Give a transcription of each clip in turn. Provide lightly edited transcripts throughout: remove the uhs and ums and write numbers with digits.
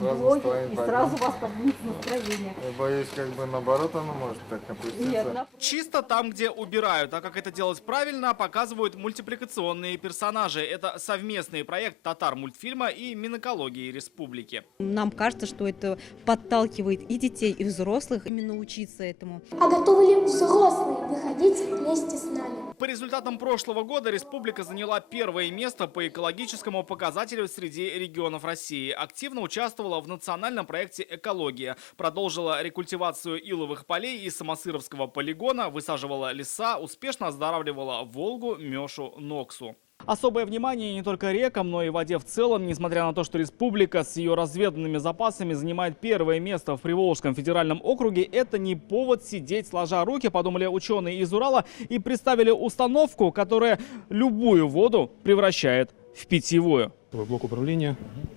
блогер, и сразу у вас поднимется настроение. Я боюсь, наоборот, оно может так опуститься. Нет, Чисто там, где убирают. А как это делать правильно, показывают мультипликационные персонажи. Это совместный проект Татар-мультфильма и Минэкологии Республики. Нам кажется, что это подталкивает и детей, и взрослых именно учиться этому. А готовы ли взрослые выходить вместе с нами? По результатам прошлого года республика заняла первое место по экологическому показателю среди регионов России. Активно участвовала в национальном проекте «Экология». Продолжила рекультивацию иловых полей и Самосыровского полигона, высаживала леса, успешно оздоравливала Волгу, Мешу, Ноксу. Особое внимание не только рекам, но и воде в целом, несмотря на то, что республика с ее разведанными запасами занимает первое место в Приволжском федеральном округе, это не повод сидеть сложа руки, подумали ученые из Урала и представили установку, которая любую воду превращает в питьевую. Блок управления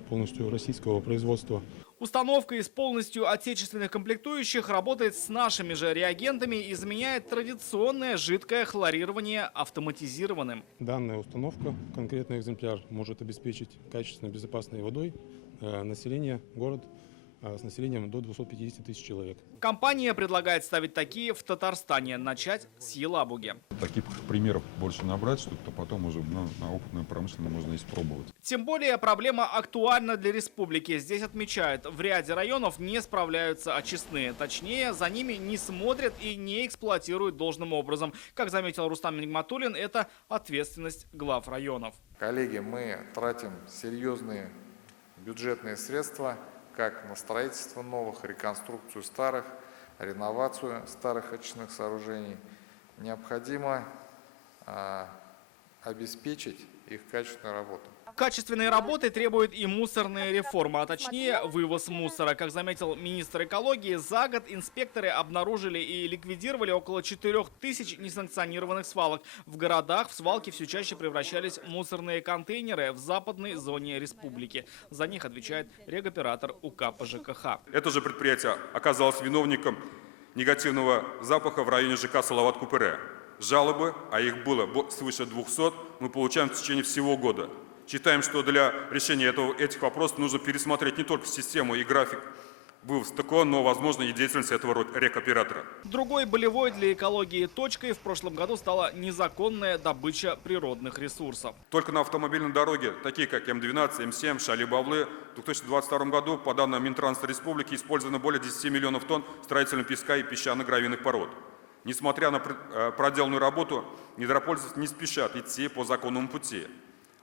полностью российского производства. Установка из полностью отечественных комплектующих работает с нашими же реагентами и заменяет традиционное жидкое хлорирование автоматизированным. Данная установка, конкретный экземпляр, может обеспечить качественной безопасной водой население, город с населением до 250 тысяч человек. Компания предлагает ставить такие в Татарстане, начать с Елабуги. Таких примеров больше набрать, чтобы потом уже на опытную промышленность можно испробовать. Тем более проблема актуальна для республики. Здесь отмечают, в ряде районов не справляются очистные. Точнее, за ними не смотрят и не эксплуатируют должным образом. Как заметил Рустам Нигматуллин, это ответственность глав районов. Коллеги, мы тратим серьезные бюджетные средства как на строительство новых, реконструкцию старых, реновацию старых очистных сооружений. Необходимо обеспечить их качественную работу. Качественной работы требует и мусорная реформа, а точнее вывоз мусора. Как заметил министр экологии, за год инспекторы обнаружили и ликвидировали около 4000 несанкционированных свалок. В городах в свалки все чаще превращались мусорные контейнеры в западной зоне республики. За них отвечает регоператор УК по ЖКХ. Это же предприятие оказалось виновником негативного запаха в районе ЖК Салават-Купыре. Жалобы, а их было свыше 200, мы получаем в течение всего года. Считаем, что для решения этих вопросов нужно пересмотреть не только систему и график вывоза ТКО, но, возможно, и деятельность этого рекоператора. Другой болевой для экологии точкой в прошлом году стала незаконная добыча природных ресурсов. Только на автомобильной дороге, такие как М12, М7, Шали-Бавлы, в 2022 году, по данным Минтранса Республики, использовано более 10 миллионов тонн строительного песка и песчано-гравийных пород. Несмотря на проделанную работу, недропользователи не спешат идти по законному пути.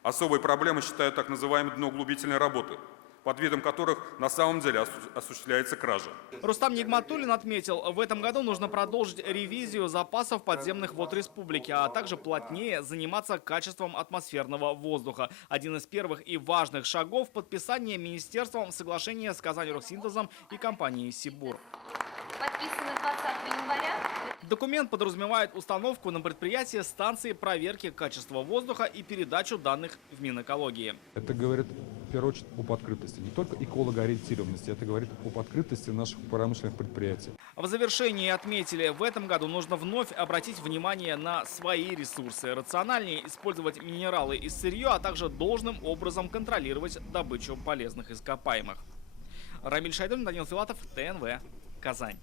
Особой проблемой считают так называемые дноуглубительные работы, под видом которых на самом деле осуществляется кража. Рустам Нигматуллин отметил, в этом году нужно продолжить ревизию запасов подземных вод республики, а также плотнее заниматься качеством атмосферного воздуха. Один из первых и важных шагов – подписание министерством соглашения с Казань-Рохсинтезом и компанией «Сибур». Подписано 20 января. Документ подразумевает установку на предприятии станции проверки качества воздуха и передачу данных в Минэкологии. Это говорит, в первую очередь, об открытости. Не только экологоориентированности, это говорит об открытости наших промышленных предприятий. В завершении отметили, в этом году нужно вновь обратить внимание на свои ресурсы, рациональнее использовать минералы и сырье, а также должным образом контролировать добычу полезных ископаемых. Рамиль Шайдун, Данил Филатов, ТНВ, Казань.